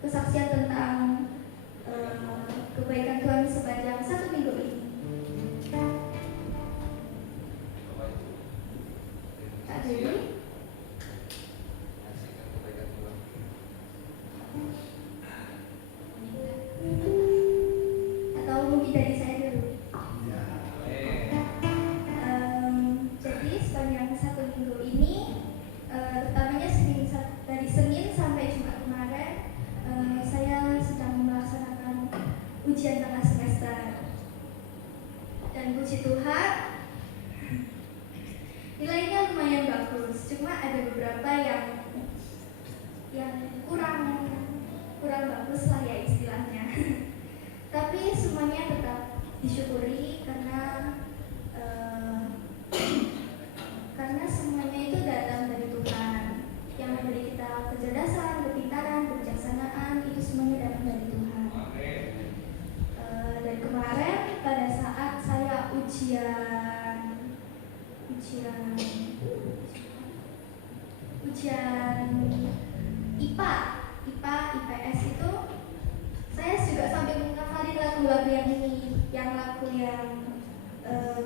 kesaksian tentang kebaikan Tuhan sepanjang 1 minggu ini. Kak Dewi? Atau mungkin dari saya dulu. Jadi sepanjang 1 minggu ini, pertamanya dari Senin sampai Jumat kemarin, saya sedang melaksanakan ujian tengah semester. Dan puji Tuhan, nilainya lumayan bagus. Cuma ada beberapa yang kurang bagus lah ya istilahnya. Tapi semuanya tetap disyukuri karena semuanya itu datang dari Tuhan yang memberi kita kecerdasan, kepintaran, kebijaksanaan, itu semuanya datang dari Tuhan. Dan kemarin pada saat saya ujian IPA, IPS itu, saya juga sambil menghafalin lagu-lagu yang ini, yang lagu yang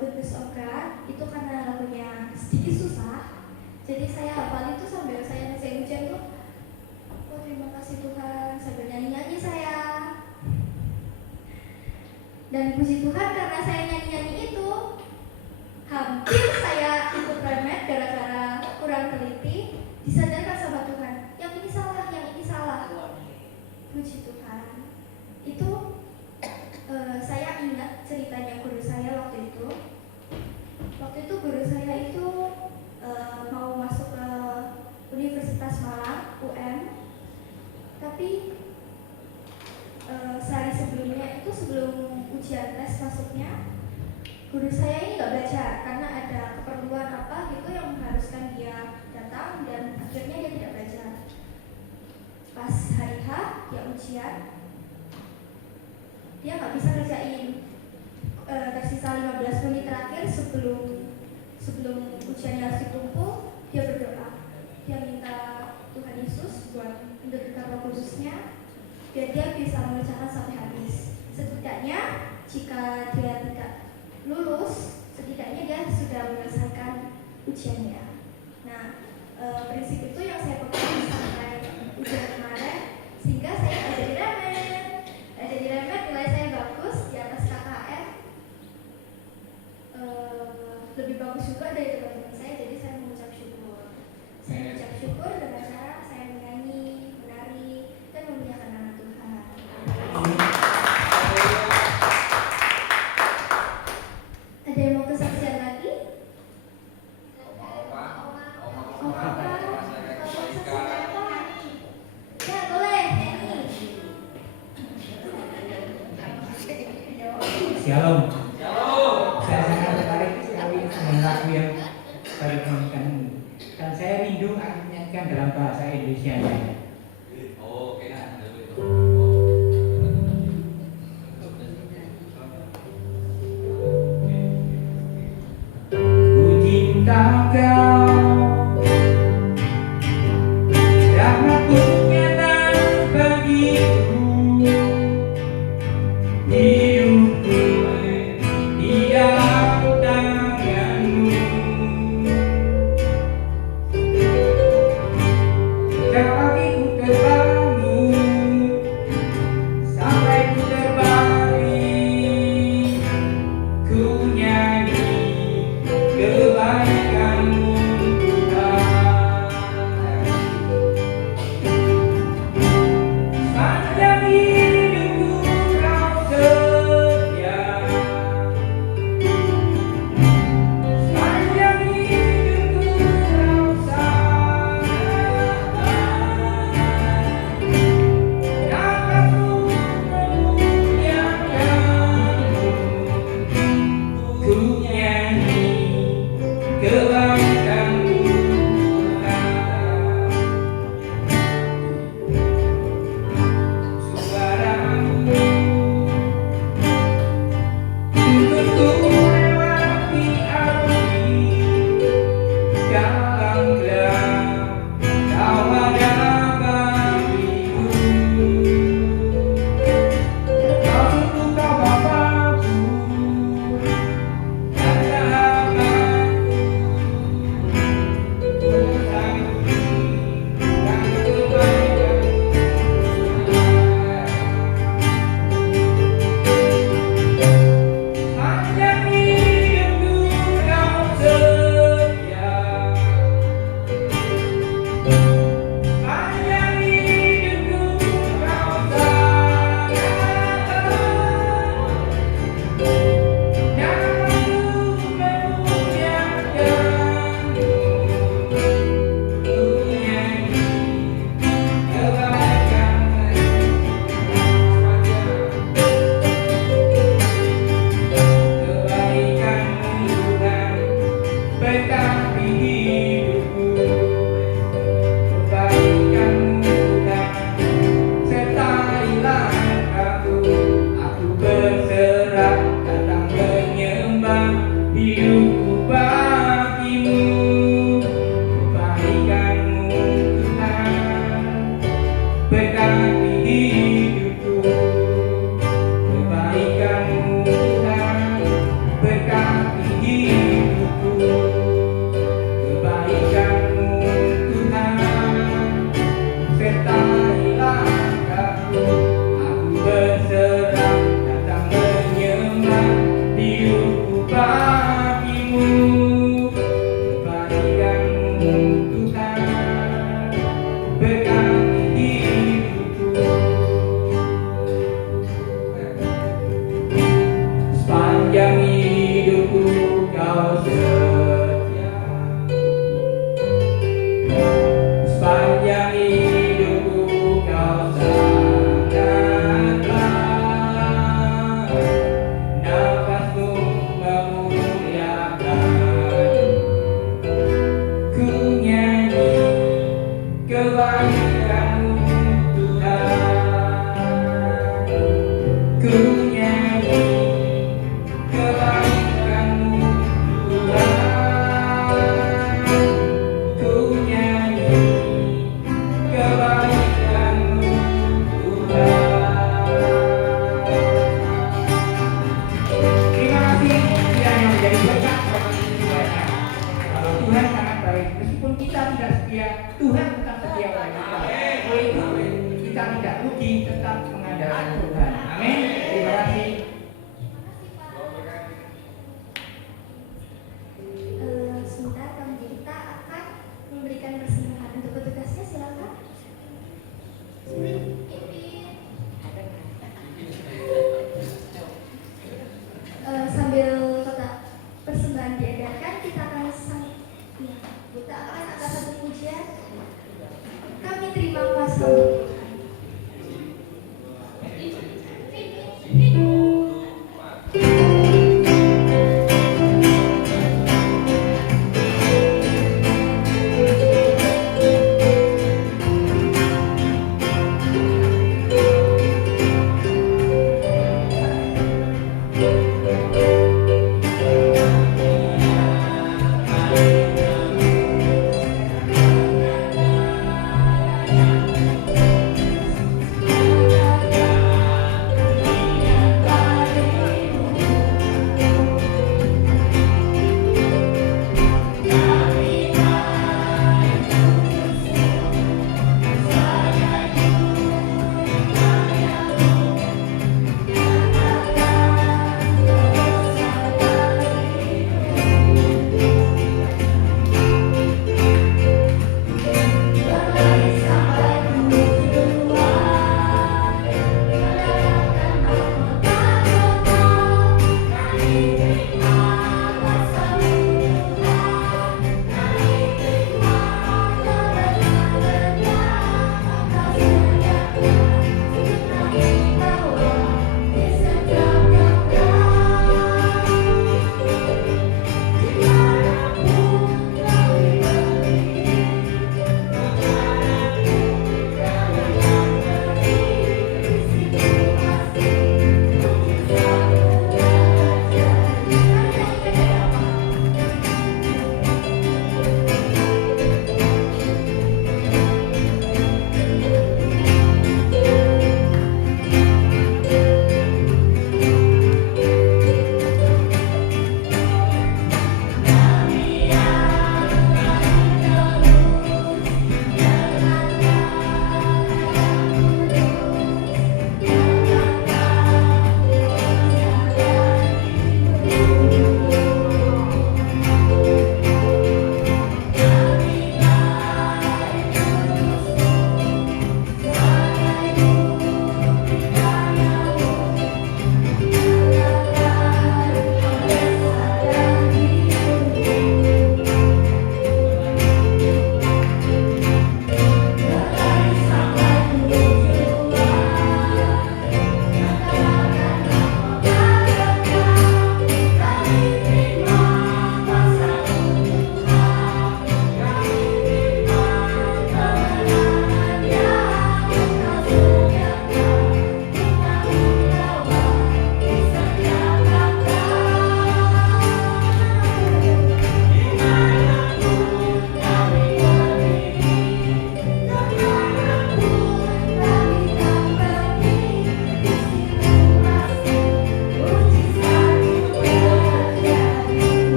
Goodness of God, itu karena lagunya sedikit susah. Jadi saya hafal itu sambil saya ngerjain ujian tuh, oh terima kasih Tuhan, sambil nyanyi-nyanyi saya. Dan puji Tuhan karena saya nyanyi-nyanyi itu, hampir saya ikut remet gara-gara kurang teliti, disadarkan sama Tuhan, yang ini salah. Puji Tuhan. Itu saya ingat ceritanya guru saya waktu itu. Waktu itu guru saya itu mau masuk ke Universitas Malang, UM. Tapi sehari sebelumnya itu, sebelum ujian tes masuknya, guru saya ini nggak belajar karena ada keperluan apa gitu yang mengharuskan dia datang, dan akhirnya dia tidak belajar. Pas hari H dia ujian, dia nggak bisa ngerjain. Tersisa 15 menit terakhir sebelum ujiannya harus ditumpul, dia berdoa. Dia minta Tuhan Yesus buat memberikan Roh Kudusnya biar dia bisa mengerjakan sampai habis. Setidaknya jika dia tidak lulus, setidaknya dia sudah menyelesaikan ujiannya. Nah, prinsip itu yang saya pegang sampai ujian kemarin, sehingga saya nggak jadi remet, nilai saya bagus di atas KKM, lebih bagus juga dari teman-teman saya. Jadi saya mengucap syukur dengan cara saya menyanyi, menari, dan memuliakan nama Tuhan. Ada yang mau kesaksian lagi? Ya boleh, nyanyi. Shalom. Saya sangat tertarik sekali dengan lagu yang baru dinyanyikan ini. Dan saya rindu akan menyanyikan dalam bahasa Indonesia. Ku cinta kau, rahmatmu nyata bagiku. Hidupku di dalam tanganmu. Setiap pagi ku terbangun sampai ku terbalik, ku nyanyi kebaikanmu. Kami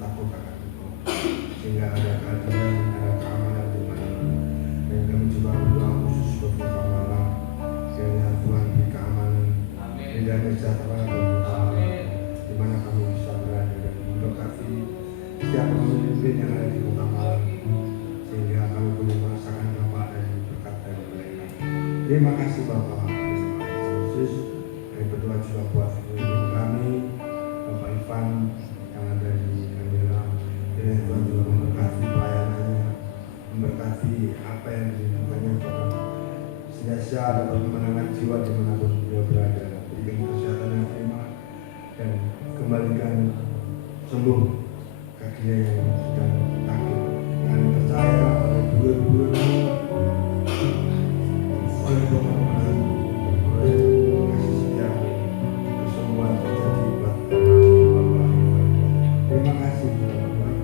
takut akan Engkau, sehingga ada keadilan, ada keamanan di mana-mana. Dan kami juga berdoa khusus buat Kota Malang, kiranya Tuhan beri keamanan, dan sejahtera bagi Kota Malang, di mana kami bisa berada dan memberkati setiap pemimpin yang ada di Kota Malang, sehingga kami boleh merasakan dampak dan berkat dari mereka. Terima kasih Bapak. Terima kasih Yesus. Kami berdoa juga buat pemimpin kami, Bapak Ivan yang ada di Kamilam. Kiranya Tuhan juga memberkati pelayanannya, memberkati apa yang dilakukannya, Bapak. Senantiasa dapat memenangkan jiwa dimanapun beliau berada. Berikan kesehatan yang prima dan kembalikan sembuh kakinya yang sedang sakit. Dan percaya oleh dua-dua oleh pengorbanan, oleh kasih setia, kesembuhan terjadi buat Bapak Ivan. Terima kasih Bapak.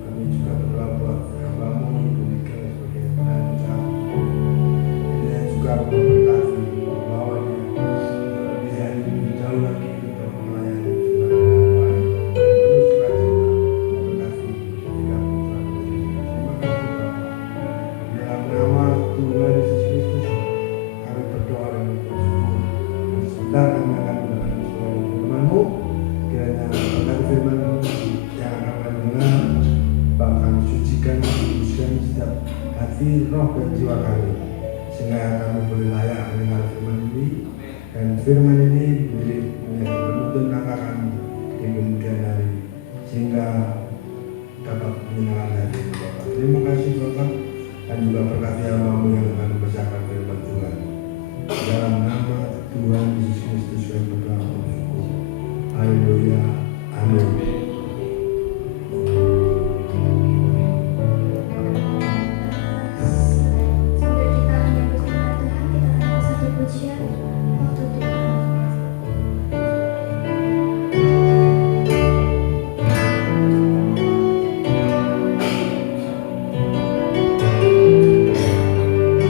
Kami juga berdoa buat hambamu Ibu Mika sebagai penanda. Dia juga memberkati bahwa dia lebih hari lebih jauh lagi untuk melayani Tuhan dengan baik dan terus sukacita memberkati ketiga putra putrinya. Terima kasih Bapak. Dalam nama Tuhan Yesus Kristus kami berdoa dan bersyukur. Dan sebentar kami akan mendengar suara firman-Mu. Kiranya berkat firman-Mu yang akan kami dengar bahkan sucikan, kuduskan setiap hati, roh dan jiwa kami, sehingga kami boleh layak mendengar firman ini, dan firman ini menjadi penuntun langkah kami di kemudian hari, sehingga dapat menyenangkan hati Bapak. Terima kasih Bapak, dan juga berkati hambamu yang akan membacakan firman Tuhan. Dalam nama Tuhan Yesus Kristus kami berdoa dan bersyukur. Haleluya. Amin. Sambil kita menyambut firman Tuhan, kita akan satu pujian untuk Tuhan. Terima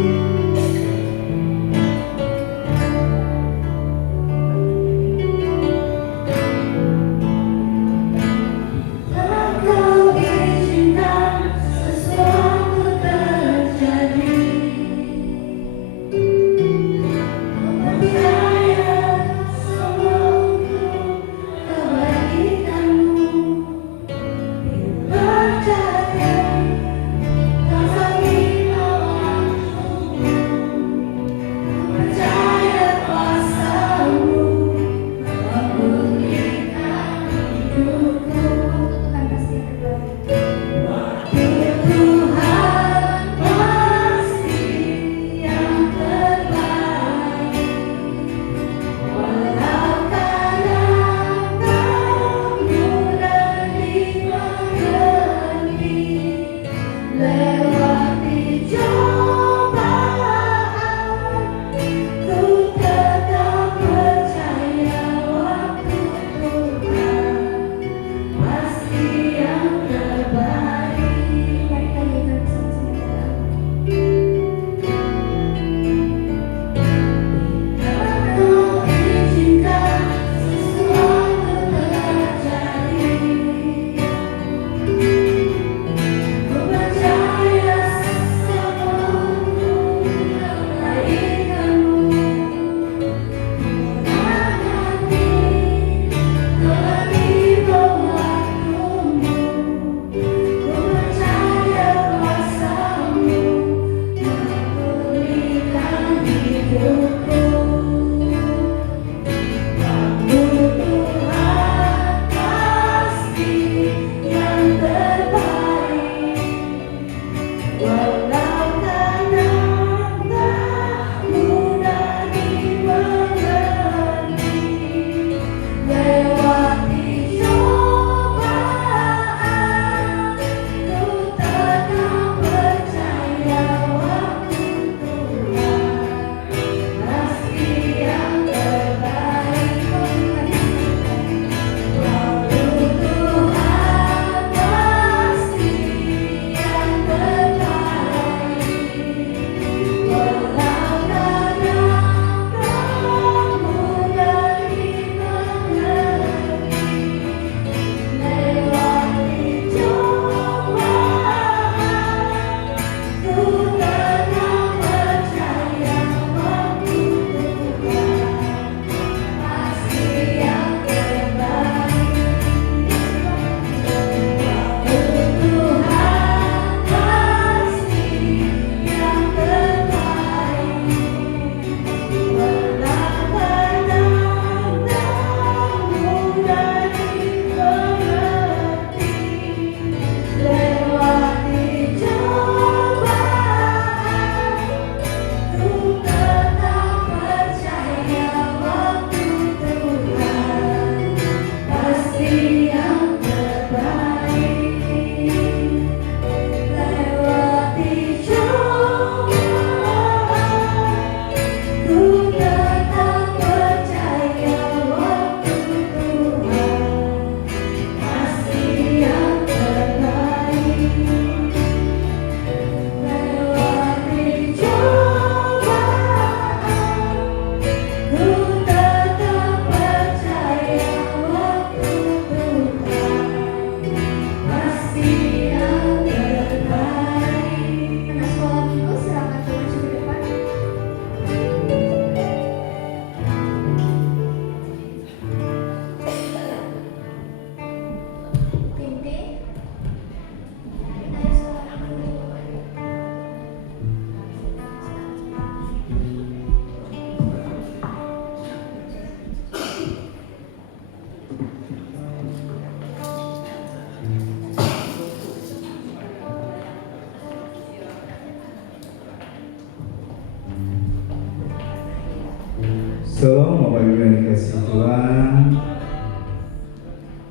Shalom, Bapak Ibu yang dikasihi Tuhan.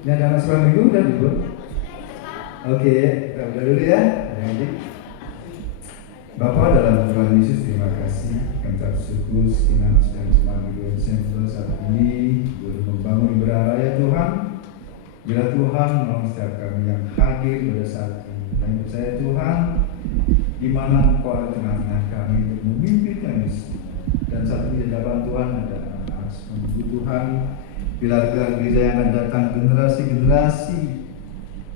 Ini ada anak sekolah minggu udah Ibu? Oke, kita udah dulu ya. Adik. Bapak dalam Tuhan Yesus, terima kasih. Kami bersyukur segenap sedang jemaat Minggu Desember saat ini boleh membangun ibadah raya Tuhan. Bila Tuhan menolong setiap kami yang hadir pada saat ini. Kami percaya Tuhan, di mana Engkau ada tengah-tengah kami untuk memimpin kami semua. Dan saat ini di dalam Tuhan ada anak-anak menunggu Tuhan. Pilar-pilar gereja yang akan datang, generasi-generasi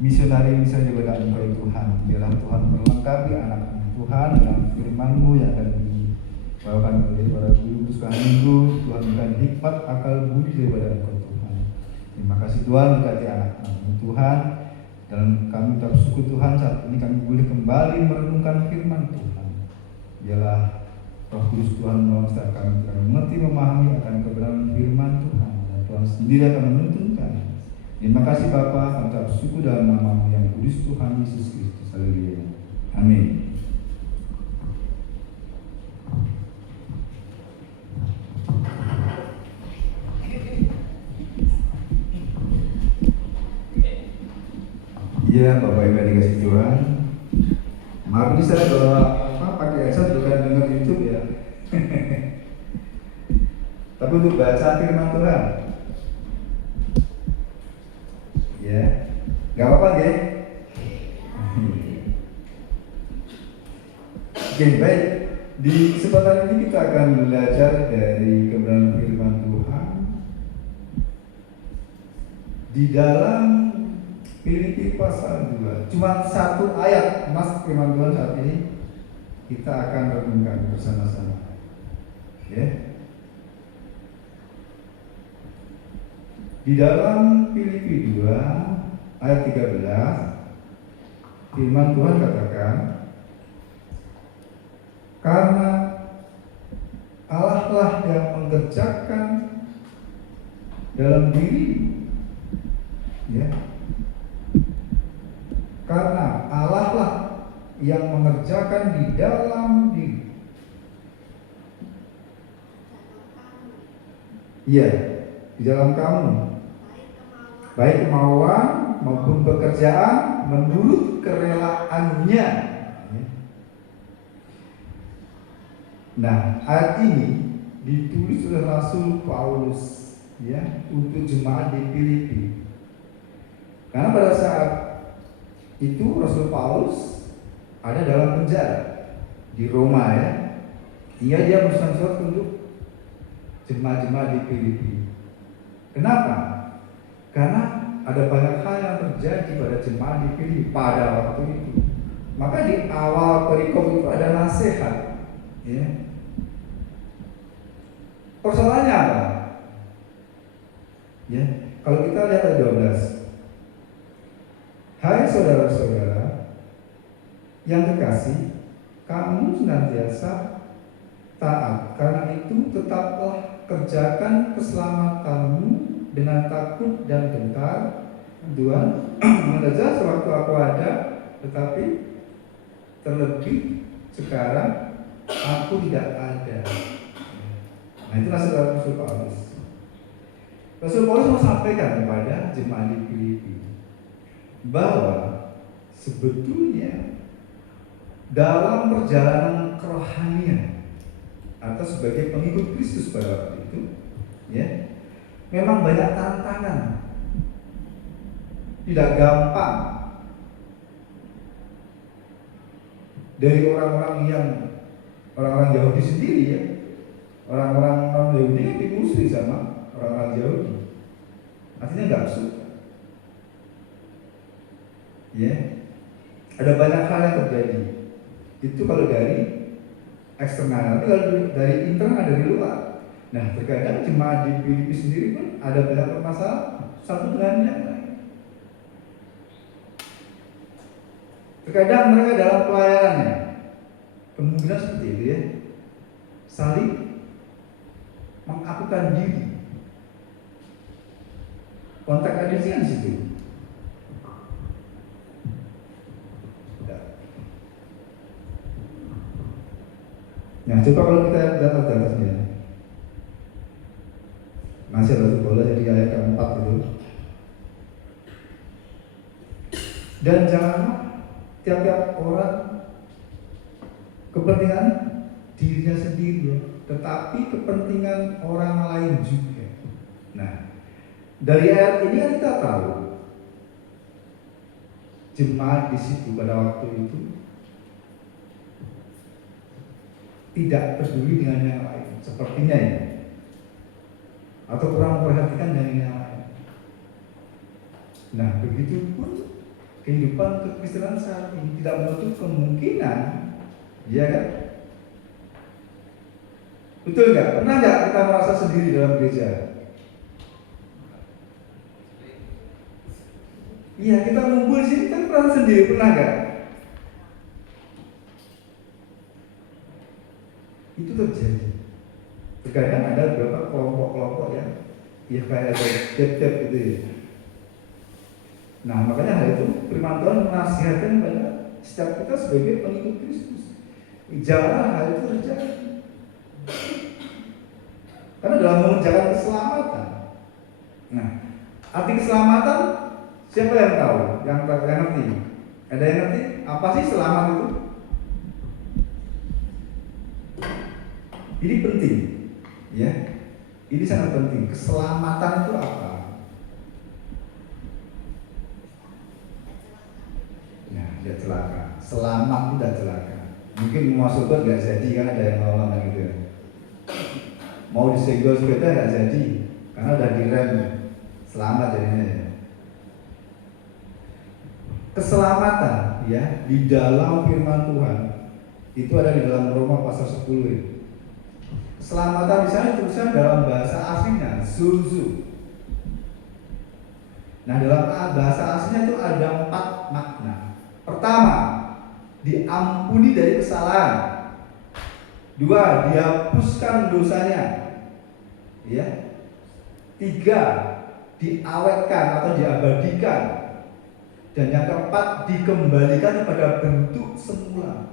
misionari-misionari pada Engkau Tuhan. Biarlah Tuhan melengkapi anak Tuhan dengan firman-Mu yang akan dibawakan oleh para guru sekolah minggu. Tuhan berikan hikmat akal budi daripada Engkau Tuhan. Terima kasih Tuhan, berkati anak-anak Tuhan. Dan kami bersyukur Tuhan saat ini kami boleh kembali merenungkan firman Tuhan. Biarlah Roh Kudus Tuhan menolong setiap kami mengerti, memahami akan kebenaran firman Tuhan. Dan Tuhan sendiri akan menuntun kami. Terima kasih Bapa, kami bersyukur dalam nama-Mu yang kudus Tuhan Yesus Kristus. Haleluya. Amin. Iya, Bapak Ibu yang dikasihi Tuhan. Maaf ini saya bawa pakai headset bukan dengar YouTube ya. Tapi untuk baca firman Tuhan. Ya, nggak apa-apa ya. Oke, baik. Di kesempatan ini kita akan belajar dari kebenaran firman Tuhan di dalam Filipi pasal 2. Cuma satu ayat mas firman Tuhan saat ini kita akan renungkan bersama-sama. Ya. Di dalam Filipi 2 ayat 13 firman Tuhan katakan, karena Allah lah yang mengerjakan dalam diri, ya. Karena Allah lah yang mengerjakan di dalam diri. Iya, di dalam kamu. Baik kemauan maupun pekerjaan menurut kerelaannya. Nah, ayat ini ditulis oleh Rasul Paulus ya untuk jemaat di Filipi. Karena pada saat itu Rasul Paulus ada dalam penjara di Roma ya. Dia menuliskan surat untuk jemaat-jemaat di Filipi. Kenapa? Karena ada banyak hal yang terjadi pada jemaat di Filipi pada waktu itu. Maka di awal perikop itu ada nasihat. Ya. Persoalannya apa? Ya, kalau kita lihat ayat 12. Hai saudara-saudara yang kekasih, kamu senantiasa taat. Karena itu tetaplah kerjakan keselamatanmu dengan takut dan gentar. Tuhan mengejar sewaktu aku ada, tetapi terlebih sekarang aku tidak ada. Nah, itu Rasul Paulus. Rasul Paulus mau sampaikan kepada jemaat di Filipi bahwa sebetulnya dalam perjalanan kerohanian atau sebagai pengikut Kristus pada waktu itu, ya, memang banyak tantangan, tidak gampang dari orang-orang Yahudi sendiri ya, orang-orang Yahudi yang dimusuhi sama orang-orang Yahudi, artinya nggak suka. Ya, ada banyak hal yang terjadi. Itu kalau dari eksternal, tapi kalau dari internal, dari luar. Nah, terkadang jemaat di Filipi sendiri pun ada banyak permasalahan satu dengan yang lain. Terkadang mereka dalam pelayanannya kemungkinan seperti itu ya, saling mengakukan diri. Kontak agensi di situ. Nah, coba kalau kita lihat data-datanya, masih Rasul Paulus jadi ayat keempat itu. Dan jangan tiap-tiap orang kepentingan dirinya sendiri ya, tetapi kepentingan orang lain juga. Nah, dari ayat ini kan kita tahu jemaat di situ pada waktu itu tidak peduli dengan yang lain, sepertinya ya, atau kurang memperhatikan dengan yang lain. Nah, begitu pun kehidupan kekristenan saat ini tidak menutup kemungkinan, ya kan? Betul nggak? Pernah nggak kita merasa sendiri dalam gereja? Iya, kita ngumpul di sini kan merasa sendiri, pernah nggak? Itu terjadi. Terkadang ada beberapa kelompok-kelompok yang ya kayak ada tiap-tiap gitu ya. Nah, makanya hal itu firman Tuhan menasihatkan pada setiap kita sebagai pengikut Kristus. Janganlah hal itu terjadi. Karena dalam mengerjakan keselamatan. Nah, arti keselamatan siapa yang tahu? Yang ngerti? Ada yang ngerti? Apa sih selamat itu? Ini penting, ya. Ini sangat penting. Keselamatan itu apa? Nah, tidak celaka. Selamat itu tidak celaka. Mungkin mau masuk surga nggak jadi kan ada yang ngomong gitu. Mau disenggol sepeda nggak jadi karena udah direm. Selamat jadinya. Ya. Keselamatan, ya, di dalam firman Tuhan itu ada di dalam Roma pasal 10 ini. Keselamatan di sana tulisan dalam bahasa aslinya Zuzu. Nah, dalam bahasa aslinya itu ada 4 makna. Pertama, diampuni dari kesalahan. 2, dihapuskan dosanya. Ya. 3, diawetkan atau diabadikan. Dan yang keempat, dikembalikan kepada bentuk semula.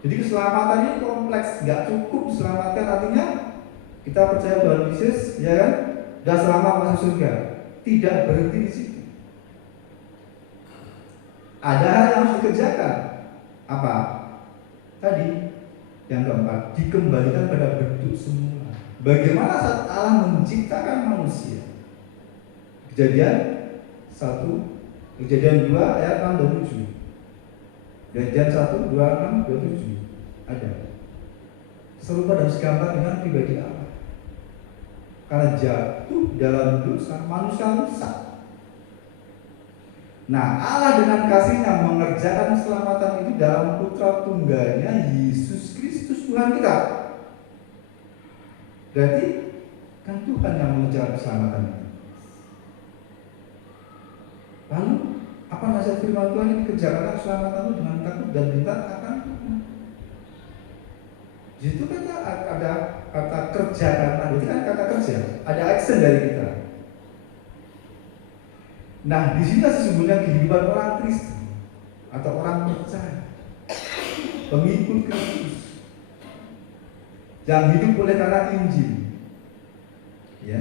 Jadi keselamatan ini kompleks, nggak cukup diselamatkan artinya kita percaya Tuhan Yesus, ya kan, dan selamat masuk surga. Tidak berhenti di situ. Ada hal yang harus dikerjakan. Apa? Tadi yang keempat, dikembalikan pada bentuk semula. Bagaimana saat Allah menciptakan manusia? Kejadian 1, Kejadian 2 ayat 6 dan 7. Kejadian 1, 2, 6, 27 ada. Serupa dan segambar dengan pribadi Allah. Karena jatuh dalam dosa, manusia rusak. Nah, Allah dengan kasih-Nya mengerjakan keselamatan itu dalam putra tunggalnya Yesus Kristus Tuhan kita. Berarti kan Tuhan yang mengerjakan keselamatan itu. Lalu apa nasihat firman Tuhan ini? Kerjakanlah keselamatan dengan takut dan gentar akan Tuhan. Di situ ada kata kerjakan, itu kan kata kerja, ada action dari kita. Nah, di sini sesungguhnya kehidupan orang Kristen atau orang percaya, pengikut Kristus yang hidup oleh karena Injil, ya,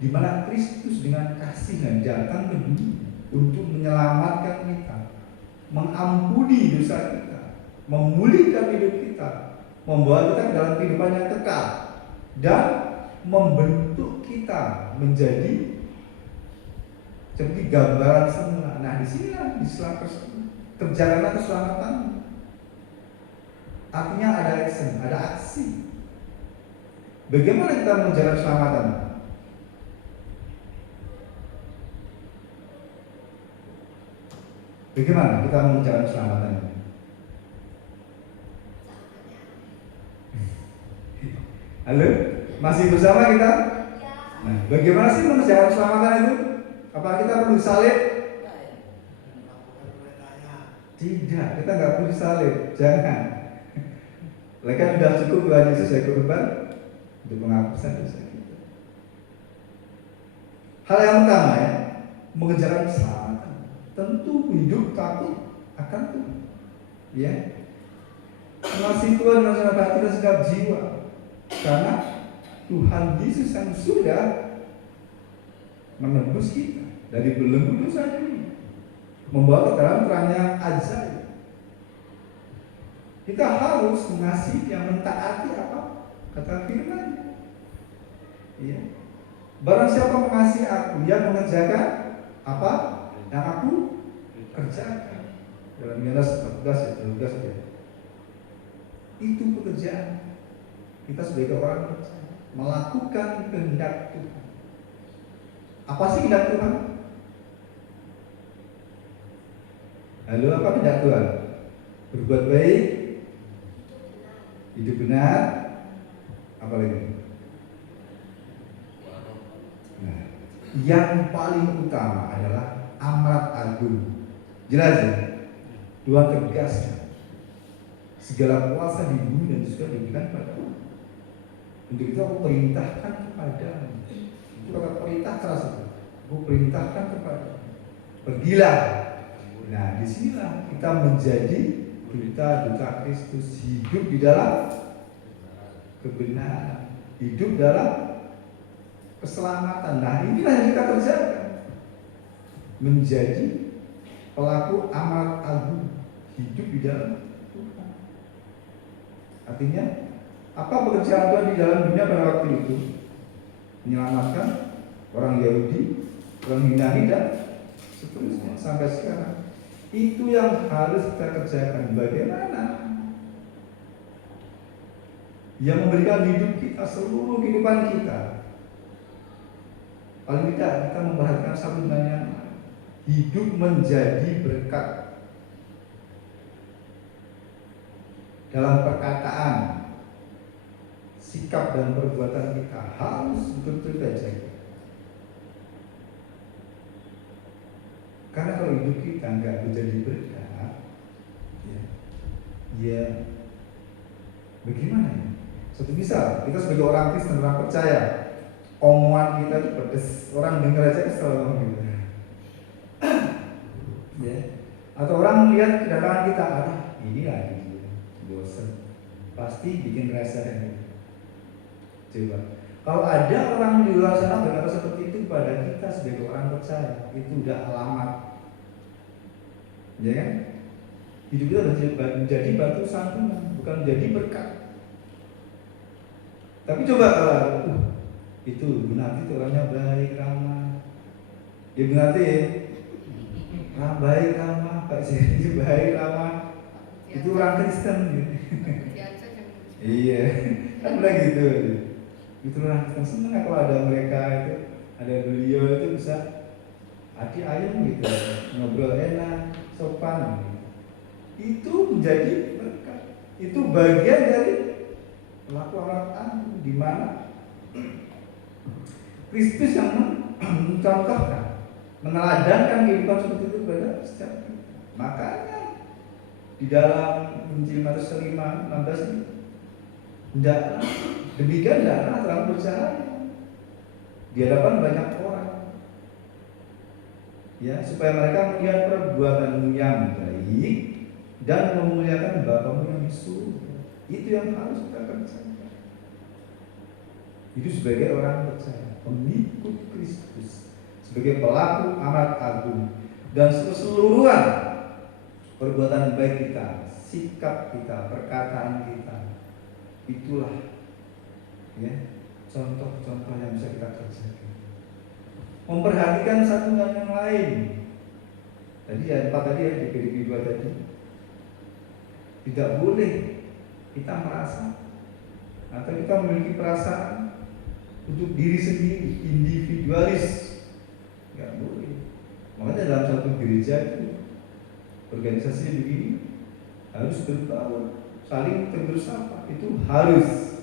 di mana Kristus dengan kasih-Nya datang ke dunia untuk menyelamatkan kita, mengampuni dosa kita, memulihkan hidup kita, membawa kita ke dalam kehidupan yang kekal, dan membentuk kita menjadi seperti gambaran semula. Nah, di sini kerjakanlah keselamatan. Artinya ada action, ada aksi. Bagaimana kita mengerjakan keselamatan? Bagaimana kita mengerjakan keselamatan ini? Halo? Masih bersama kita? Nah, bagaimana sih mengerjakan keselamatan itu? Apa kita perlu salib? Tidak, kita nggak perlu salib. Jangan. Mereka sudah cukup Tuhan Yesus sebagai korban untuk penghapusan dosa kita. Hal yang pertama ya, mengerjakan keselamatan. Tentu hidup takut akan Tuhan. Ya. Mengasihi Tuhan dengan segenap hati dan segenap jiwa. Karena Tuhan Yesus yang sudah menebus kita dari belenggu dosa ini, membawa ke dalam terangnya ajaib. Kita harus mengasihi yang mentaati apa kata firman. Iya. Barang siapa mengasihi aku, ia mengerjakan apa yang aku kerjakan. Dalam Yohanes 14 ayat 12 ya. Itu pekerjaan kita sebagai orang percaya, melakukan kehendak Tuhan. Apa sih kehendak Tuhan? Halo, apa kehendak Tuhan? Berbuat baik, hidup benar, apa lagi? Nah, yang paling utama adalah amanat agung. Jelas ya? Tuhan tegaskan segala kuasa di bumi dan di surga diberikan pada untuk itu aku perintahkan kepada itu kata perintah keras itu. Aku perintahkan kepada pergilah. Nah, disinilah kita menjadi duta Kristus, hidup di dalam kebenaran, hidup dalam keselamatan. Nah, inilah yang kita kerjakan, menjadi pelaku amanat agung, hidup di dalam Tuhan. Artinya apa pekerjaan Tuhan di dalam dunia pada waktu itu? Menyelamatkan orang Yahudi, orang Yunani dan seterusnya sampai sekarang. Itu yang harus kita kerjakan. Bagaimana? Yang memberikan hidup kita, seluruh kehidupan kita. Paling tidak kita memperhatikan satu dengan yang lain. Hidup menjadi berkat dalam perkataan, sikap dan perbuatan kita harus betul-betul kita jaga. Karena kalau hidup kita nggak menjadi berkat, ya bagaimana ya? Satu misal, kita sebagai orang Kristen, orang percaya, omongan kita itu pedes, orang dengar aja kesel ngomong gitu. Ya. Atau orang melihat kedatangan kita, ini lagi bosan, pasti bikin rasa gitu. Coba, kalau ada orang di luar sana berkata seperti itu kepada kita sebagai orang percaya, itu udah alamat, ya kan? Hidup kita menjadi batu sandungan, bukan menjadi berkat. Tapi coba kalau itu benar itu orangnya baik ramah, ya benar ya, baik ramah, Pak Jadi baik ramah, itu orang Kristen gitu. Iya, kan bilang gitu. Itu orang Kristen senang kalau ada mereka itu, ada beliau itu bisa hati ayam gitu, ngobrol enak, sopan gitu. Itu menjadi berkat. Itu bagian dari pelaku amanat agung, di mana Kristus yang mencontohkan, meneladankan kehidupan seperti itu kepada setiap kita. Makanya di dalam Injil Matius 5:16 ini, demikian hendaklah terang bercahaya di hadapan banyak orang, ya, supaya mereka melihat perbuatanmu yang baik dan memuliakan Bapamu yang di surga. Itu yang harus kita kerjakan. Itu sebagai orang percaya, pengikut Kristus, sebagai pelaku amanat agung, dan keseluruhan perbuatan baik kita, sikap kita, perkataan kita, itulah ya contoh-contoh yang bisa kita kerjakan. Memperhatikan satu dengan yang lain. Tadi ya, di Filipi 2 tadi, tidak boleh kita merasa atau kita memiliki perasaan untuk diri sendiri, individualis, nggak boleh. Makanya dalam satu gereja itu, organisasi begini harus berbaur, saling tegur sapa, itu harus.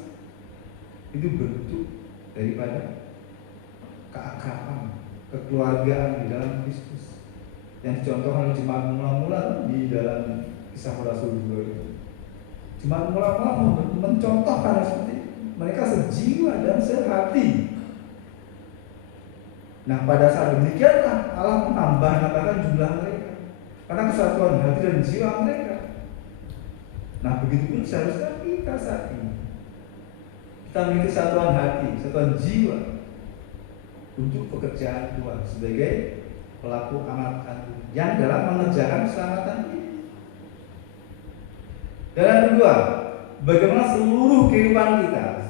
Itu bentuk daripada keakraban, kekeluargaan di dalam Kristus yang dicontohkan oleh jemaat mula-mula di dalam Kisah Rasul 2 itu. Jemaat mula-mula mencontohkan seperti itu. Mereka sejiwa dan sehati. Nah, pada saat demikianlah Allah menambahkan jumlah mereka karena kesatuan hati dan jiwa mereka. Nah, begitu pun seharusnya kita saat ini. kita memiliki satuan hati, satuan jiwa untuk pekerjaan Tuhan sebagai pelaku amanat Tuhan yang dalam mengerjakan keselamatan ini. Dan yang kedua, bagaimana seluruh kehidupan kita,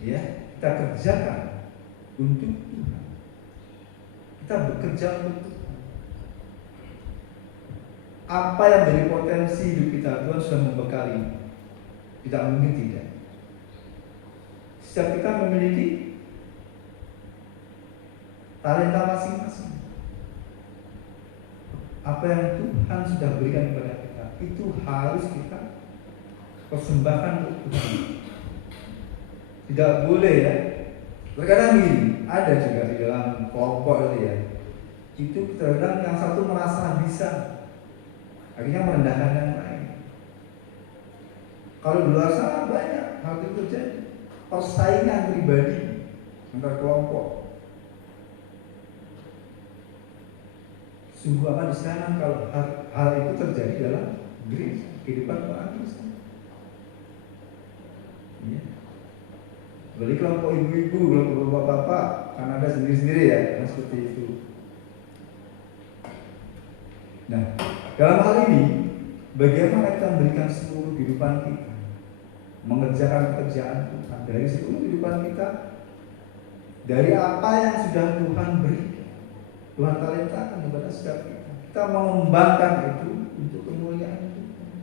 ya, kita kerjakan untuk Tuhan. Kita bekerja untuk Tuhan. Apa yang menjadi potensi hidup kita, Tuhan sudah membekali. Tidak mungkin tidak. Setiap kita memiliki talenta masing-masing. Apa yang Tuhan sudah berikan kepada kita, itu harus kita persembahkan untuk Tuhan. Tidak boleh, ya. Terkadang begini, ada juga di dalam kelompok itu, ya. Itu terkadang yang satu merasa bisa, akhirnya merendahkan yang lain. Kalau di luar sana banyak hal itu terjadi, persaingan pribadi antar kelompok. Sungguh amat disayangkan kalau hal itu terjadi dalam gereja, kehidupan orang Kristen. Ya. Balik kelompok ibu-ibu, kelompok bapak-bapak, kan ada sendiri-sendiri, ya, yang seperti itu. Nah, dalam hal ini, bagaimana kita memberikan seluruh kehidupan kita, mengerjakan pekerjaan Tuhan dari seluruh kehidupan kita, dari apa yang sudah Tuhan berikan, Tuhan talentakan kepada setiap kita. Kita mengembangkan itu untuk kemuliaan Tuhan.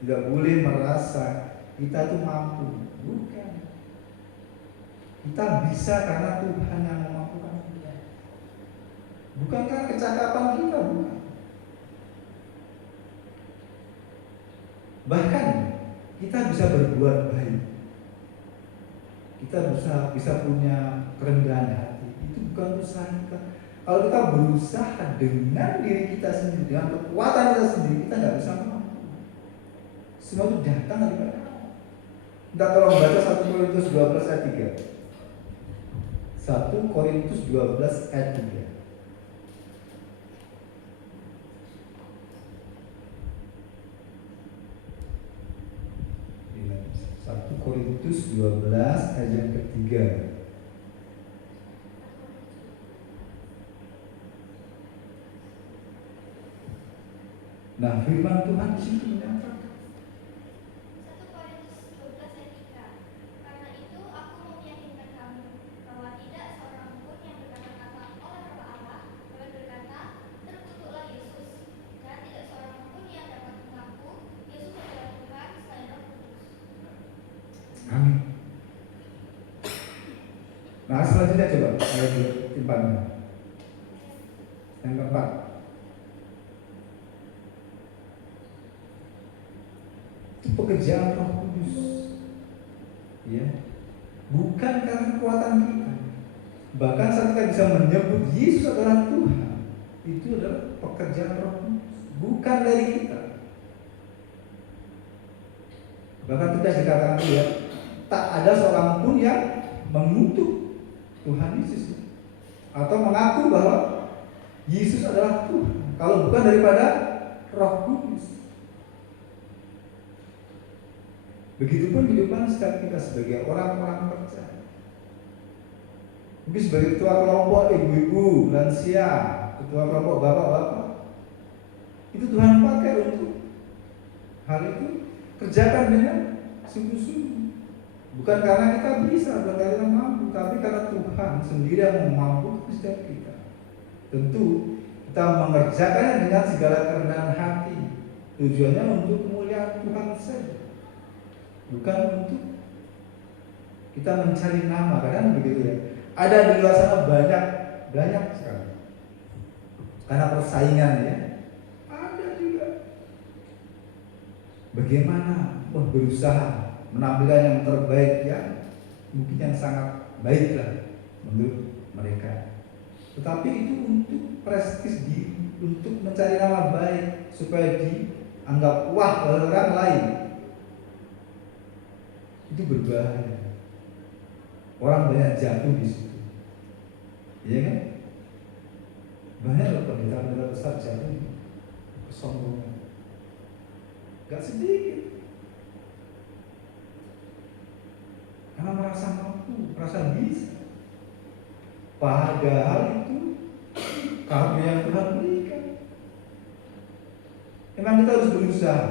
Tidak boleh merasa kita itu mampu, bukan. Kita bisa karena Tuhan yang memampukan kita. Bukan karena kecakapan kita, bukan. Bahkan kita bisa berbuat baik. Kita bisa punya kerendahan hati. Itu bukan usaha kita. Kalau kita berusaha dengan diri kita sendiri, dengan kekuatan kita sendiri, kita nggak bisa mampu. Semua itu datang daripada Allah. Kita tolong baca 1 Korintus 12 ayat 3. 1 Korintus 12 ayat 3. Korintus 12 ayat yang ketiga. Nah, firman Tuhan di sini menyatakan 1 Korintus 12 ayat 3. Karena itu aku mau meyakinkan kamu bahwa tidak seorang pun yang berkata-kata oleh Roh Allah dapat berkata terkutuklah Yesus, dan tidak seorang pun yang dapat mengaku Yesus adalah Tuhan selain Roh Kudus. amin. Nah, selanjutnya coba ayat timpangan. Yang keempat. Itu pekerjaan Roh Kudus. Ya. Bukan karena kekuatan kita. Bahkan saat kita bisa menyebut Yesus adalah Tuhan, itu adalah pekerjaan Roh Kudus, bukan dari kita. Bahkan kita dikatakan, ya, tak ada seorang pun yang mengutuk Tuhan Yesus atau mengaku bahwa Yesus adalah Tuhan kalau bukan daripada Roh Kudus. Begitupun kehidupan setiap kita sebagai orang-orang percaya. Mungkin sebagai ketua kelompok ibu-ibu, lansia, ketua kelompok bapak-bapak, itu Tuhan pakai untuk hal itu. Kerjakan dengan sungguh-sungguh. Bukan karena kita bisa, bukan karena kita mampu, tapi karena Tuhan sendiri yang memampukan setiap kita. Tentu kita mengerjakannya dengan segala kerendahan hati. Tujuannya untuk kemuliaan Tuhan saja, bukan untuk kita mencari nama. Kadang begitu, ya. Ada di luar sana banyak sekali. Karena persaingan, ya. Ada juga. Bagaimana berusaha menampilkan yang terbaik, ya, mungkin yang sangat baik lah menurut mereka. Tetapi itu untuk prestis diri, untuk mencari nama baik supaya dianggap wah oleh orang lain. Itu berbahaya. Orang banyak jatuh di situ, iya kan? Banyak loh pendeta-pendeta besar jatuh kesombongan. Gak sedikit. merasa mampu, merasa bisa. Padahal itu karunia yang Tuhan berikan. Memang kita harus berusaha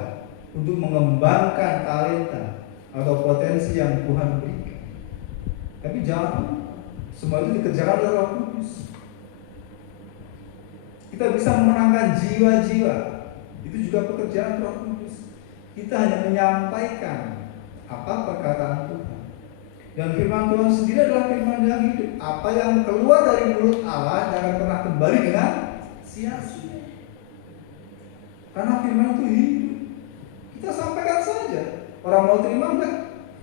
untuk mengembangkan talenta atau potensi yang Tuhan berikan. Tapi jangan semua itu dikerjakan oleh Roh Kudus. Kita bisa memenangkan jiwa-jiwa. Itu juga pekerjaan Roh Kudus. Kita hanya menyampaikan apa perkataan Tuhan. Dan firman Tuhan sendiri adalah firman yang hidup. Apa yang keluar dari mulut Allah jangan pernah kembali dengan sia-sia. Karena firman itu hidup. Kita sampaikan saja. Orang mau terima enggak?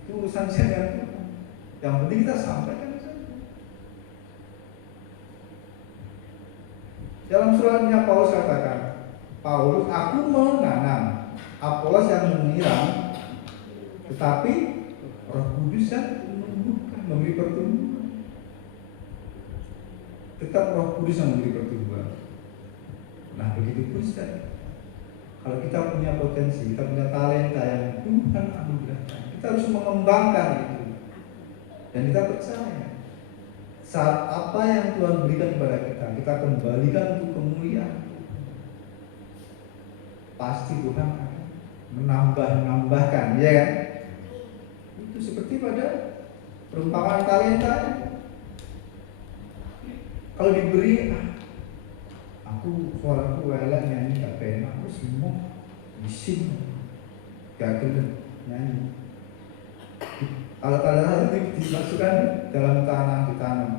Itu urusan saya dengan Tuhan. Yang penting kita sampaikan saja. Dalam suratnya Paulus katakan, Paulus, aku menanam, Apolos yang menyiram, tetapi Roh Kudus yang menumbuhkan, memberi pertumbuhan. Tetap Roh Kudus yang memberi pertumbuhan. Nah, begitu pun saja. Kalau kita punya potensi, kita punya talenta yang Tuhan anugerahkan, kita harus mengembangkan itu. Dan kita percaya saat apa yang Tuhan berikan kepada kita kembalikan untuk kemuliaan. Pasti Tuhan akan menambahkan, ya kan? Itu seperti pada perumpamaan talenta. Kalau diberi, aku suaraku elek nyanyi gak enak, aku semua isin gak gelem nyanyi. Kalau talenta itu dimasukkan dalam tanah, ditanam,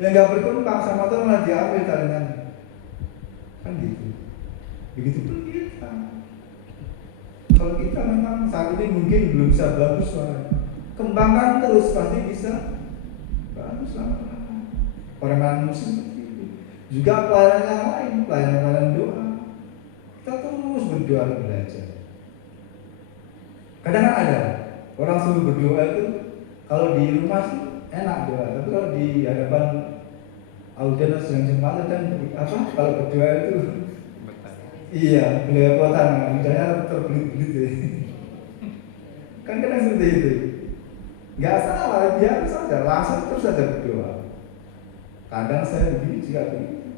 yang gak berkembang sama Tuhan malah diambil talentanya. Kan gitu. Begitu pun kita. Kalau kita memang saat ini mungkin belum bisa bagus suaranya, kembangkan terus, pasti bisa bagus lama-lama. Orang musik seperti itu. Juga pelayanan yang lain, pelayanan doa. Kita terus berdoa belajar. Kadang ada orang suruh berdoa itu kalau di rumah sih enak doa, tapi kalau di hadapan audiens yang jemaat dan kalau berdoa itu iya, belepotan, misalnya terbelit-belit ya. Kan kadang seperti itu. Gak salah, biar saja, langsung terus saja berdoa. Kadang saya begini juga begitu.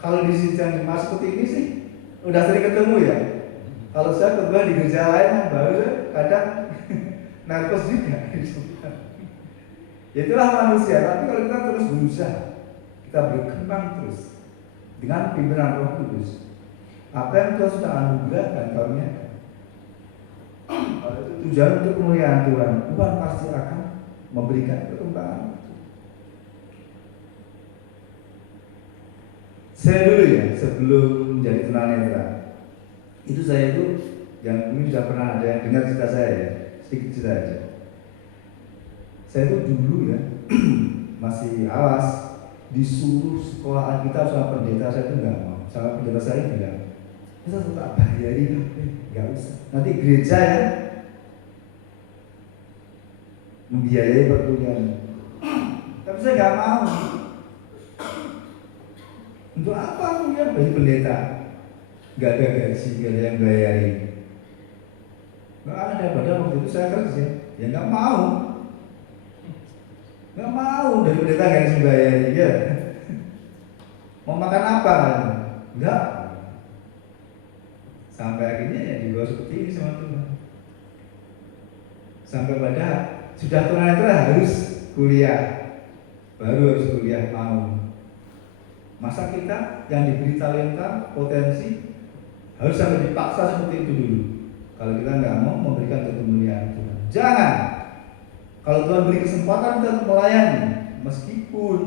Kalau di sidang jemaat seperti ini sih udah sering ketemu ya. Kalau saya khotbah di gereja lain yang baru, kadang nervous juga. Ya itulah manusia, tapi kalau kita terus berusaha, kita berkembang terus dengan pimpinan Roh Kudus, apa yang Tuhan sudah anugerahkan karunia, kalau itu tujuan untuk kemuliaan Tuhan, Tuhan pasti akan memberikan perkembangan. Saya dulu ya, sebelum menjadi tunanetra, itu saya itu yang mungkin sudah pernah ada yang dengar cerita saya ya, sedikit cerita aja. Saya itu dulu ya masih awas, disuruh sekolah Alkitab sama pendeta, saya itu nggak mau. Sama pendeta saya bilang, kita tak bayarin, nggak usah. Nanti gereja ya membiayai perkuliahan. Tapi saya nggak mau. Untuk apa kuliah bagi pendeta? Nggak ada gaji, nggak ada yang bayarin. Nggak ada. Padahal waktu itu saya kerja, ya nggak mau. Nggak mau dari pendeta nggak bisa bayarin ya. Mau makan apa? Enggak. Sampai akhirnya ya dibawa seperti ini sama Tuhan. Sampai pada sudah tunanetra harus kuliah, baru harus kuliah mau. Masa kita yang diberi talenta, potensi harus sampai dipaksa seperti itu dulu? Kalau kita nggak mau memberikan kemuliaan Tuhan, jangan. Kalau Tuhan beri kesempatan kita untuk melayani, meskipun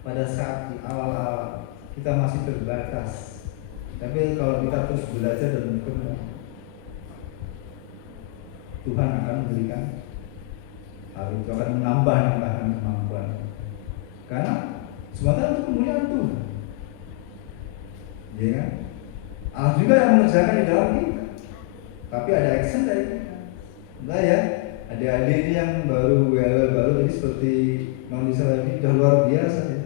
pada saat di awal-awal kita masih terbatas, tapi kalau kita terus belajar dan berkembang, Tuhan akan memberikan hal itu, akan menambahkan kemampuan. Karena semata untuk kemuliaan Tuhan. Ya kan? Allah juga yang mengerjakan di dalam kita. Tapi ada action dari kita. Enggak ya? Adik-adik ini yang baru jadi seperti manusia lagi sudah luar biasa ya.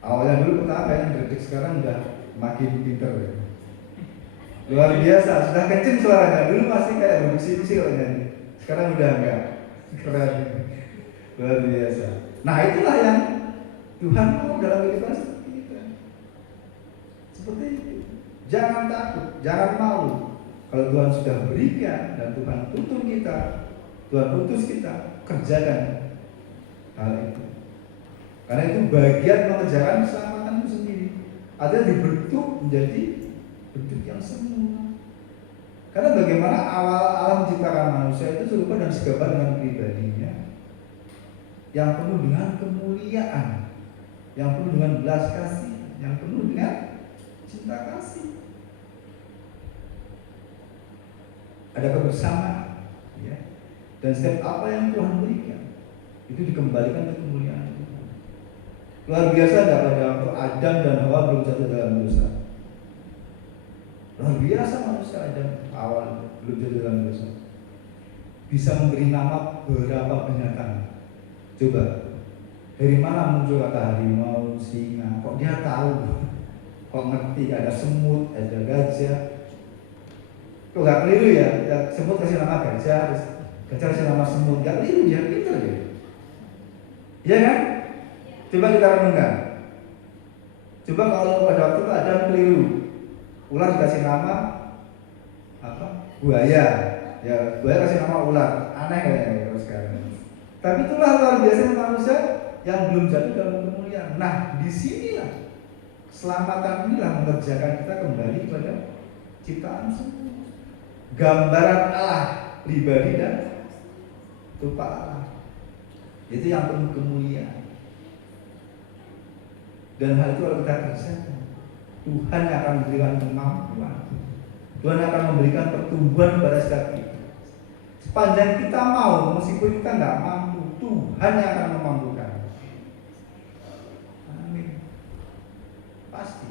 Awalnya dulu pertama yang gerdek, sekarang udah makin pinter ya. Luar biasa, sudah kenceng suaranya. Dulu masih kayak berbisi-bisi kalau nyanyi. Sekarang udah enggak. Keren, luar biasa. Nah itulah yang Tuhan mau dalam kehidupan seperti kita. Seperti itu. Jangan takut, jangan malu. Kalau Tuhan sudah berikan dan Tuhan tuntun kita, Tuhan utus kita, kerjakan hal itu. Karena itu bagian mengerjakan keselamatan itu sendiri. Ada dibentuk menjadi bentuk yang sempurna. Karena bagaimana awal Allah menciptakan manusia itu serupa dan segambar dengan pribadinya, yang penuh dengan kemuliaan, yang penuh dengan belas kasih, yang penuh dengan cinta kasih. Ada kebersamaan, ya. Dan setiap apa yang Tuhan berikan itu dikembalikan ke kemuliaan Tuhan. Luar biasa enggak pada waktu Adam dan Hawa belum jatuh dalam dosa. Luar biasa manusia Adam awal belum jatuh dalam dosa. Bisa memberi nama beberapa binatang. Coba, dari mana muncul kata harimau, singa? Kok dia tahu? Kok ngerti? Ada semut, ada gajah. Kok gak keliru ya? Semut kasih nama gajah, gajah kasih nama semut. Gak keliru ya, pinter ya. Iya kan? Coba kita renungkan. Coba kalau pada waktu itu ada keliru, ular dikasih nama apa? Buaya. Ya, buaya kasih nama ular. Aneh kayaknya kalau sekarang. Tapi itulah luar biasa manusia yang belum jatuh dalam kemuliaan. Nah, disinilah keselamatan inilah mengerjakan kita kembali kepada ciptaan semua. Gambaran Allah, pribadi dan rupa Allah. Itu yang penuh kemuliaan. Dan hal itu kalau kita kerjakan, Tuhan akan memberikan kemampuan. Tuhan akan memberikan pertumbuhan pada setiap kita. Sepanjang kita mau, meskipun kita nggak mampu, Tuhan yang akan memampukan. Amin. Pasti.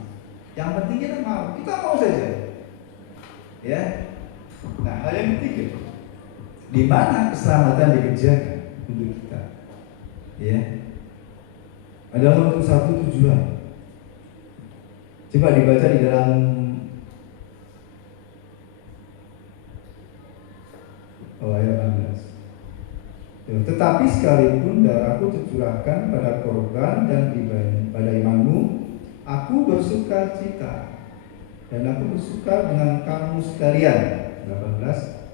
Yang penting kita mau saja. Ya. Nah, hal yang ketiga, di mana keselamatan dikerjakan untuk kita? Ya. Adalah untuk satu tujuan. Coba dibaca di dalam ayat 16. Tetapi sekalipun darahku tercurahkan pada korban dan pada imanmu, aku bersuka cita dan aku bersuka dengan kamu sekalian. 18.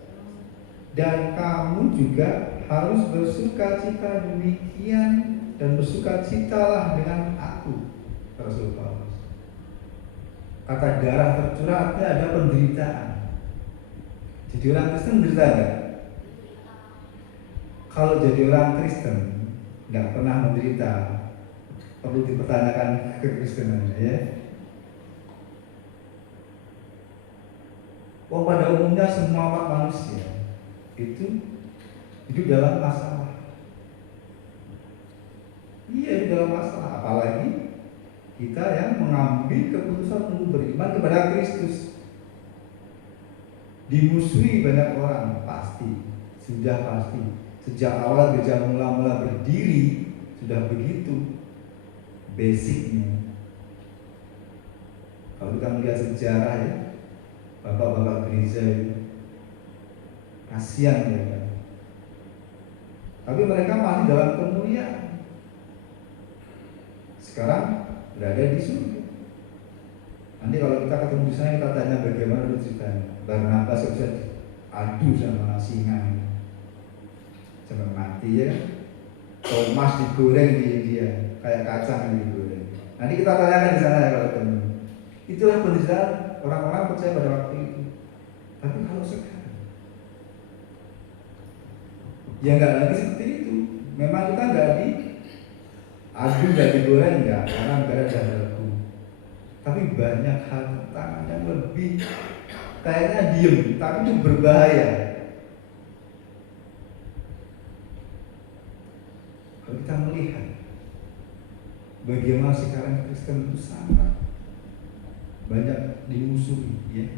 Dan kamu juga harus bersuka cita demikian dan bersuka citalah dengan aku. Rasul Paulus. Kata darah tercurah artinya ada penderitaan. Jadi orang Kristen menderita enggak? Kalau jadi orang Kristen nggak pernah menderita, perlu dipertanyakan kekristenannya ya. Pada umumnya semua umat manusia itu hidup dalam masalah. Iya, hidup dalam masalah. Apalagi kita yang mengambil keputusan untuk beriman kepada Kristus. Dimusuhi banyak orang, pasti, sudah pasti. Sejak awal gereja mula-mula berdiri sudah begitu basicnya. Kalau kita melihat sejarah ya, bapak-bapak gereja itu kasihan mereka. Tapi mereka masih dalam kemuliaan. Sekarang berada di surga. Nanti kalau kita ketemu di sana kita tanya bagaimana itu ceritanya. Barnabas bisa adu sama singa sampai mati ya. Thomas digoreng di dia kayak kacang yang digoreng. Nanti kita tanyakan di sana ya kalau ketemu. Itulah penderitaan orang-orang percaya pada waktu itu. Tapi kalau sekarang ya nggak lagi seperti itu. Memang kita nggak adu, nggak digoreng nggak, karena nggak ada dahulu. Tapi banyak hal tantangan yang lebih kayaknya diem, tapi itu berbahaya. Kalau kita melihat bagaimana sekarang Kristen itu sangat banyak dimusuhi, ya.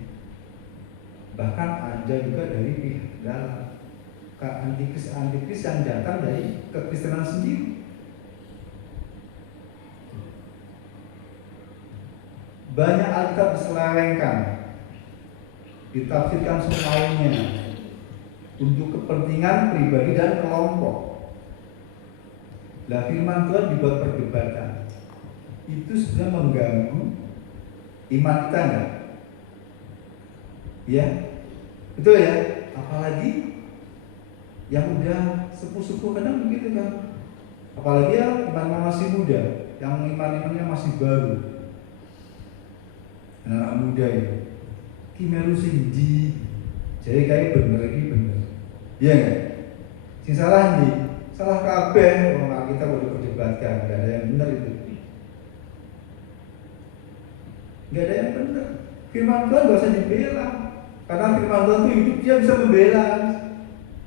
Bahkan ada juga dari pihak dalam antikris yang datang dari kekristenan sendiri. Banyak Alkitab diselewengkan, ditafsirkan semaunya. untuk kepentingan pribadi dan kelompok. Lah firman Tuhan dibuat perdebatan. Itu sebenarnya mengganggu iman kita enggak? Ya, betul ya. Apalagi yang udah sepuh-sepuh kadang begitu kan. Apalagi yang imannya masih muda, yang iman-imannya masih baru. Anak muda ini, ki melu sing ndi? Jadi kayak bener iki bener. Iya enggak? Sing salah ndi? Salah kabeh. Wong kita udah perdebatkan, enggak ada yang benar itu. Enggak ada yang benar. Firman Tuhan enggak usah dibela. Karena firman Tuhan itu hidup, dia bisa membela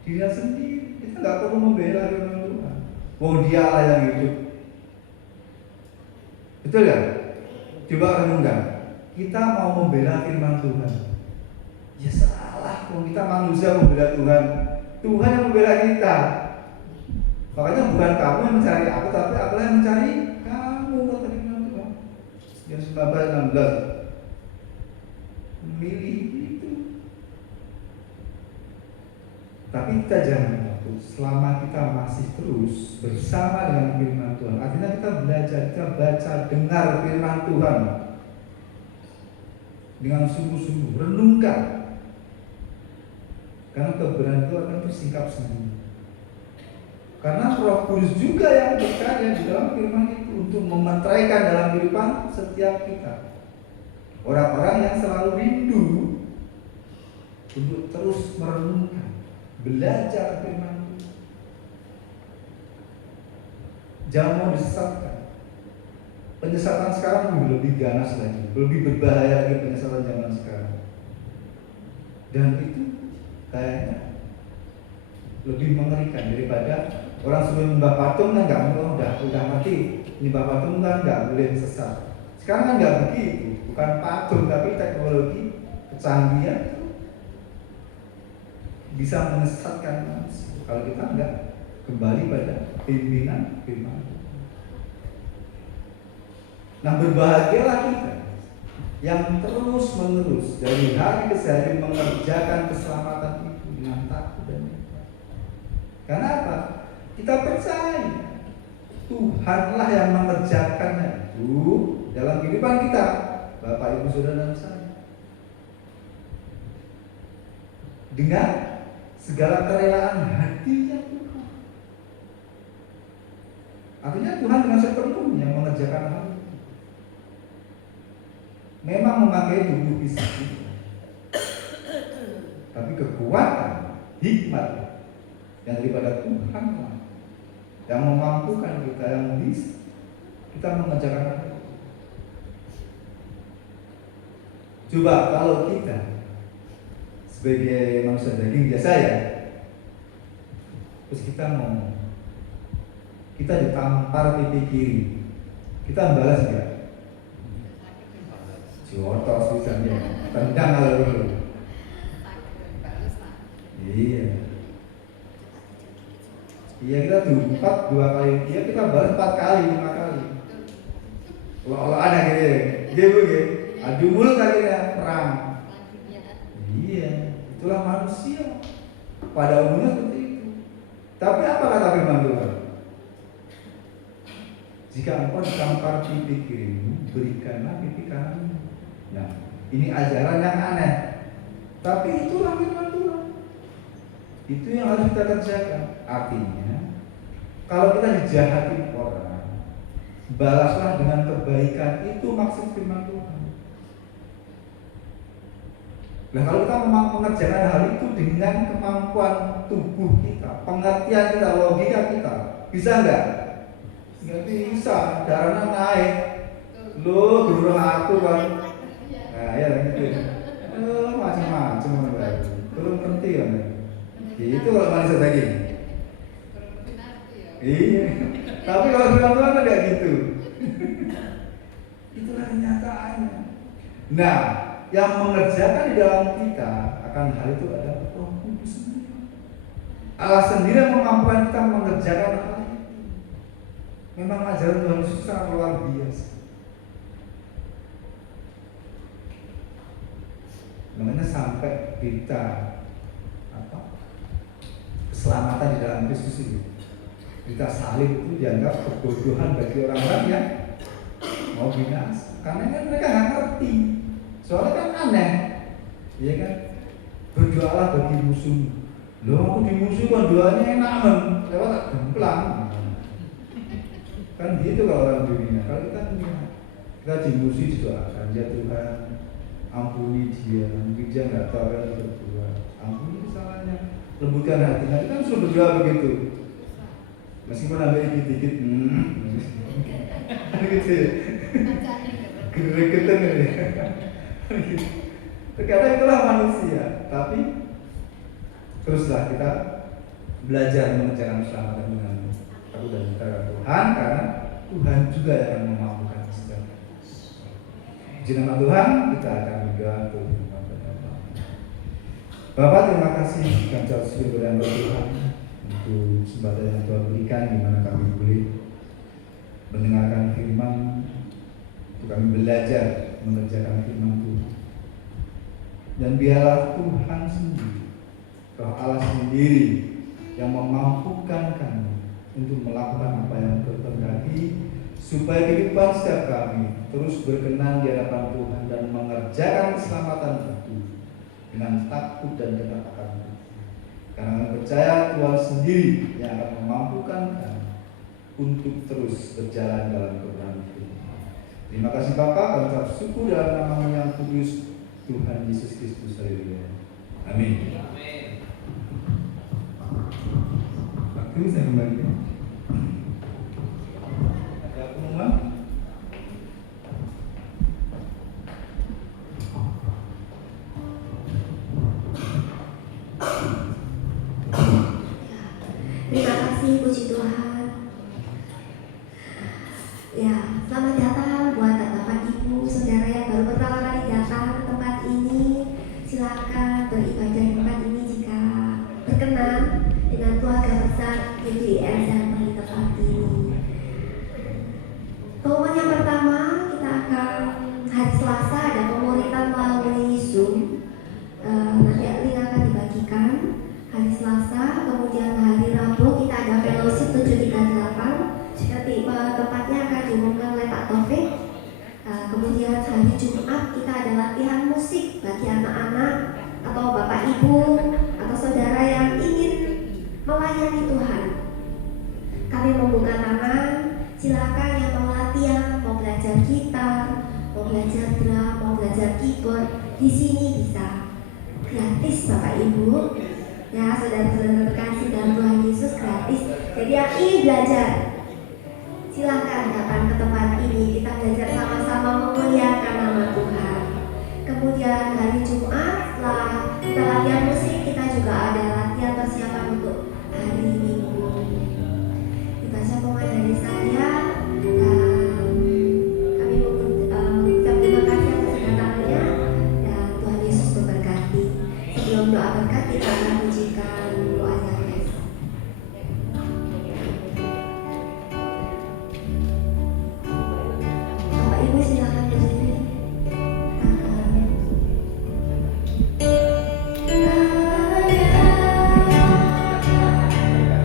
dirinya sendiri. Kita enggak perlu membela firman Tuhan. Wong dia Allah yang hidup. Betul ya? Coba renungkan. Kita mau membela firman Tuhan. Ya salah, kalau kita manusia membela Tuhan. Tuhan yang membela kita. Makanya bukan kamu yang mencari aku, tapi aku yang mencari kamu, kata firman Tuhan. Yang 19-16 memilih itu. Tapi kita jangan takut. Selama kita masih terus bersama dengan firman Tuhan, artinya kita belajar, kita baca, dengar firman Tuhan dengan sungguh-sungguh, renungkan. Karena kebenaran itu akan tersingkap sendiri. Karena Roh Kudus juga yang berkarya di dalam firman itu untuk memeteraikan dalam kehidupan setiap kita. Orang-orang yang selalu rindu untuk terus merenungkan, belajar firman itu. Jangan mau disesatkan. Penyesatan sekarang lebih ganas lagi, lebih berbahaya lagi penyesatan zaman sekarang. Dan itu kayaknya lebih mengerikan daripada orang sebelum menyembah patung kan udah mati, menyembah patung kan nggak boleh sesat. Sekarang kan nggak begitu, bukan patung tapi teknologi kecanggihan bisa menyesatkan manusia kalau kita nggak kembali pada pimpinan firman. Nah, berbahagialah kita yang terus menerus dari hari ke hari mengerjakan keselamatan itu dengan takut dan iman. Karena apa? Kita percaya Tuhanlah yang mengerjakannya itu dalam kehidupan kita, Bapak, Ibu, Saudara, dan saya. Dengan segala kerelaan hatinya Tuhan. Artinya Tuhan dengan sepenuhnya mengerjakan hal itu. Memang memakai tubuh fisik kita, tapi kekuatan, hikmat yang daripada Tuhan yang memampukan kita, yang bisa kita mengerjakan hal itu. Coba kalau kita sebagai manusia daging biasa ya, terus kita ditampar pipi kiri, kita balas enggak? Jotos misalnya, tendang kalau dulu. Iya, kita diumpat 2 kali, kita balas 4 kali, 5 kali. Kalau ada gitu, adu mulut akhirnya perang. Iya, itulah manusia. Pada umumnya seperti itu. Tapi apa kata firman Tuhan? Jika engkau ditampar pipi kirimu, berikanlah pipi kananmu. Nah, ini ajaran yang aneh. Tapi itulah firman Tuhan. Itu yang harus kita kerjakan. Artinya, kalau kita dijahati orang, balaslah dengan kebaikan. Itu maksud firman Tuhan. Nah, kalau kita memang mengerjakan hal itu dengan kemampuan tubuh kita, pengertian kita, logika kita, bisa enggak? Enggak bisa, darahnya naik. Lo guru aku kan. Nah, ya gitu. Macam-macam orang. Belum ngerti kan. Itu kalau manusia daging. Iya. Tapi kalau firman Tuhan enggak gitu. Itulah kenyataannya. Nah, yang mengerjakan di dalam kita akan hal itu adalah Roh Kudus sendiri. Allah sendiri yang memampukan kita mengerjakan hal itu. Memang ajaran Tuhan Yesus sangat luar biasa. Makanya sampai kita keselamatan di dalam Kristus itu. Berita salib itu dianggap kebodohan bagi orang-orang yang mau binasa, karena kan mereka nggak ngerti. Soalnya kan aneh, iya kan? Berdoalah bagi musuh. Loh, aku dimusuh kok doanya enak lewat gemplang. Kan gitu kalau orang dunia. Kalau kita dimusuhi didoakan, ya Tuhan ampuni dia, mungkin dia nggak tahu apa yang berbuat, ampuni kesalahannya, lembutkan hatinya. Kita kan suruh berdoa begitu. Meskipun ada dikit-dikit, gitu ya. Gregetan ini. Terkadang itulah manusia, tapi teruslah kita belajar mengerjakan keselamatan dengan aku dan kita Tuhan, karena Tuhan juga yang akan memampukan kita. Di nama Tuhan kita akan berdoa untuk Bapak, terima kasih kami jauh syukur dan Tuhan untuk kesempatan yang Tuhan berikan di mana kami boleh mendengarkan firman, untuk kami belajar mengerjakan firman Tuhan. Dan biarlah Tuhan sendiri, Roh Allah sendiri yang memampukan kami untuk melakukan apa yang terjadi, supaya kehidupan setiap kami terus berkenan di hadapan Tuhan dan mengerjakan keselamatan itu dengan takut dan ketaatan Tuhan. Karena kami percaya Tuhan sendiri yang akan memampukan kami untuk terus berjalan dalam kebenaran itu. Terima kasih Bapa, kami ucap syukur dalam nama yang kudus Tuhan Yesus Kristus. Haleluya. Amin. Waktu saya kembali. Ada pengumuman? Terima kasih, puji Tuhan. Ya, selamat datang buat Bapak Ibu, saudara yang baru pertama kali datang ke tempat ini. Silakan beribadah di tempat ini jika berkenan dengan keluarga besar GBIM Zaman di tempat ini. Pengumuman yang pertama, kita akan hari Selasa ada pemuritan melalui Zoom. Nanti link akan dibagikan hari Selasa. Kemudian hari Rabu kita ada fellowship 738. Seperti tempatnya akan diumumkan oleh Pak Taufik. Kemudian hari Jumat kita ada latihan musik bagi anak-anak atau bapak ibu atau saudara yang ingin melayani Tuhan. Kami membuka tangan, silakan yang mau latihan, mau belajar gitar, mau belajar drum, mau belajar keyboard, di sini bisa gratis Bapak Ibu. Ya, saudara-saudara terkasih dalam Tuhan Yesus, gratis. Jadi yang ingin belajar, silakan datang ke tempat ini. Kita belajar sama-sama memuliakan nama Tuhan. Kemudian hari Jumat setelah kita latihan musik, kita juga ada latihan persiapan untuk hari Minggu. Dibaca pengumuman dari saya dan kami mengucap terima kasih atas kedatangannya dan Tuhan Yesus memberkati. Sebelum doa berkat kita akan pujikan doanya. Bapak Ibu silakan berdiri. Ada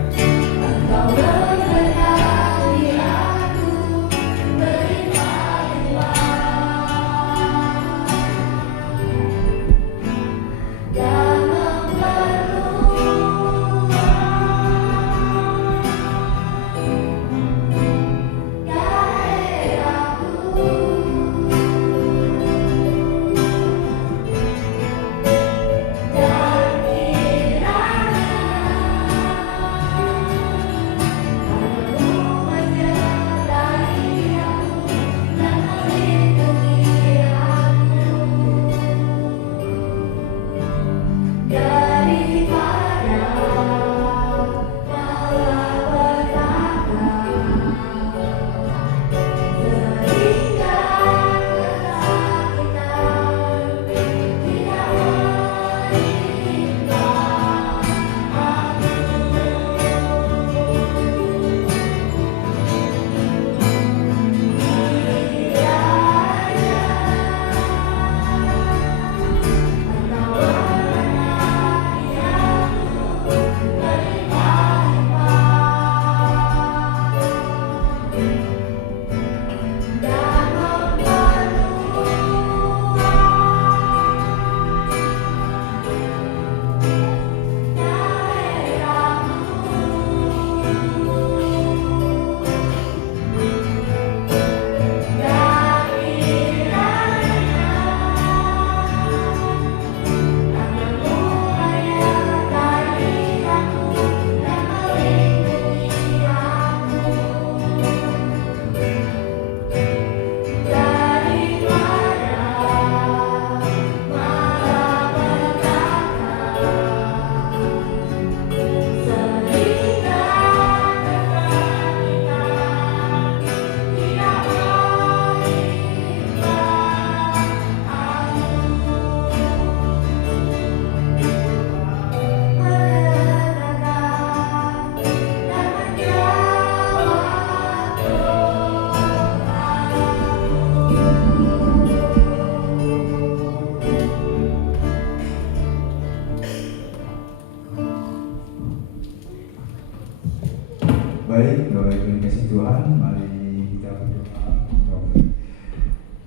Baik, Bapak Ibu dikasih Tuhan, mari kita berdoa.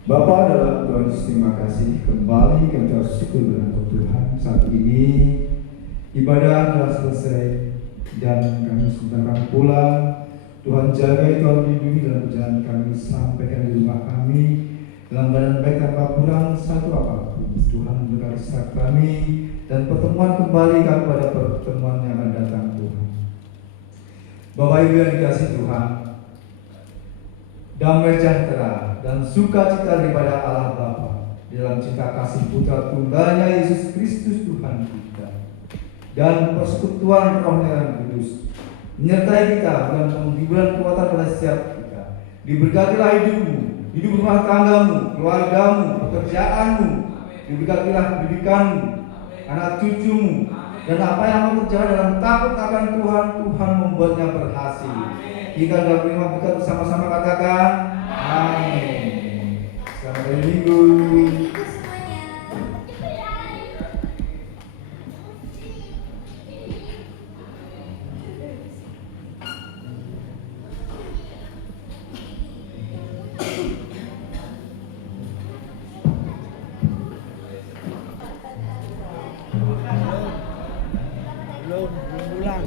Bapa dalam Tuhan Yesus, terima kasih kembali kami bersyukur dengan Tuhan. Saat ini ibadah telah selesai dan kami sebentar akan pulang. Tuhan jaga, Tuhan lindungi dalam perjalanan kami sampaikan di rumah kami dalam badan baik tanpa kurang satu apapun. Tuhan berkati setiap kami dan pertemuan kembali kami pada pertemuan yang akan datang Tuhan. Bapak Ibu yang dikasih Tuhan, damai sejahtera dan sukacita daripada Allah Bapa dalam cinta kasih Putra Tunggalnya Yesus Kristus Tuhan kita dan persekutuan Roh yang Kudus menyertai kita dan penghiburan kekuatan pada setiap kita. Diberkatilah hidupmu, hidup rumah tanggamu, keluargamu, pekerjaanmu, diberkatilah pendidikanmu, anak cucumu, dan apa yang kamu kerjakan dalam takut akan Tuhan, Tuhan membuatnya berhasil. Kita dalam terima berkat bersama-sama katakan amin. Selamat hari Minggu. Itu semuanya. Belum pulang.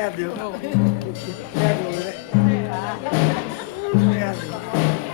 Lihat dulu. Lihat dulu. Lihat dulu.